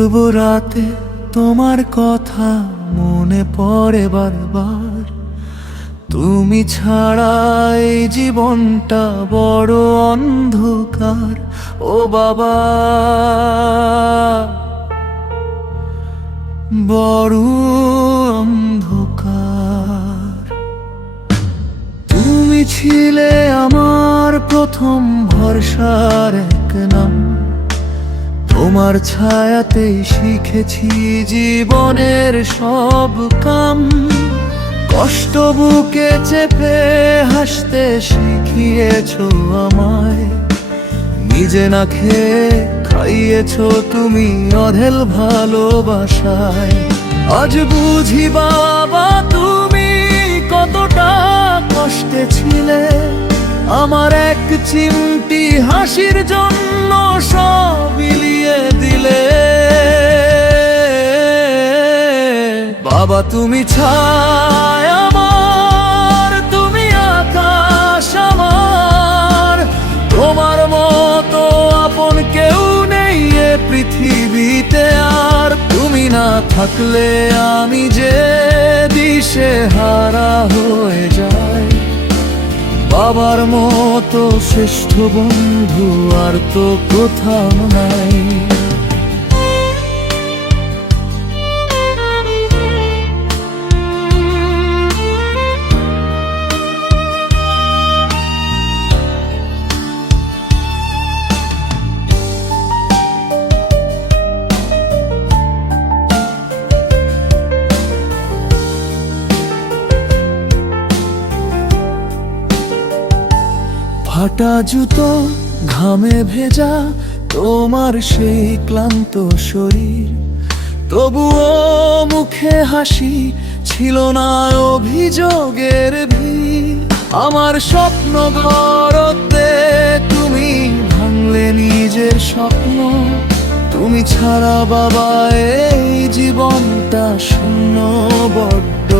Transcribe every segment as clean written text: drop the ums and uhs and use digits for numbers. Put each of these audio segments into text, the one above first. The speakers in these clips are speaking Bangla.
ধ্রুব রাতে তোমার কথা মনে পড়ে বারবার। তুমি ছাড়া এই জীবনটা বড় অন্ধকার। ও বাবা, বড় অন্ধকার। তুমি ছিলে আমার প্রথম ভরসার এক নাম। তোমার ছায়াতেই শিখেছি জীবনের সব কাম। কষ্ট বুকে চেপে হাসতে শিখিয়েছো আমায়। নিজে না খেয়ে খাইয়েছো তুমি অঢেল ভালোবাসায়। আজ বুঝি বাবা তুমি কতটা কষ্টে ছিলে। আমার এক চিমটি হাসির জন্য সব বিলিয়ে দিলে। বাবা তুমি ছায় আমার, তুমি আকাশ আমার। তোমার মতো আপন কেউ নেই এ পৃথিবীতে আর। তুমি না থাকলে আমি যে দিশেহারা হয়ে যাই। বাবার মতো শ্রেষ্ঠ বন্ধু আর তো কোথাও নাই। ফাটা জুতো, ঘামে ভেজা তোমার সেই ক্লান্ত শরীর। তবুও মুখে হাসি ছিল না অভিযোগের ভিড়। আমার স্বপ্ন গড়তে তুমি ভাঙলে নিজের স্বপ্ন। তুমি ছাড়া বাবা এই জীবনটা শূন্য বড্ড।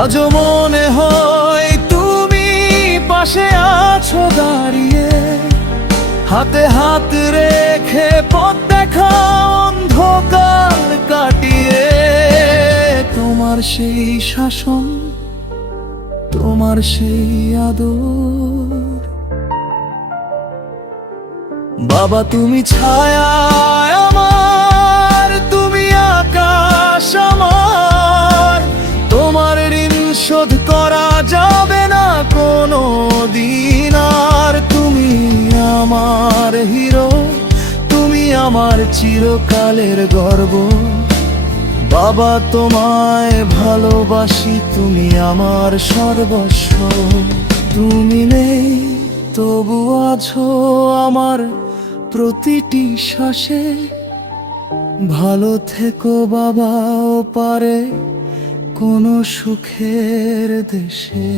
আজও মনে হয় পাশে আছো দাঁড়িয়ে, হাতে হাত রেখে পথ দেখা অন্ধকার কাটিয়ে। তোমার সেই শাসন, তোমার সেই আদর। বাবা তুমি ছায়া আমার, তুমি আকাশ আমার। তোমার ঋণ শোধ করা যাবে না কোনো দিন আর। তুমি আমার হিরো, তুমি আমার চিরকালের গর্ব। বাবা তোমায় ভালোবাসি, তুমি আমার সর্বস্ব। তুমি নেই তবু আছো আমার প্রতিটি শ্বাসে। ভালো থেকো বাবা ওপারে কোনো সুখের দেশে।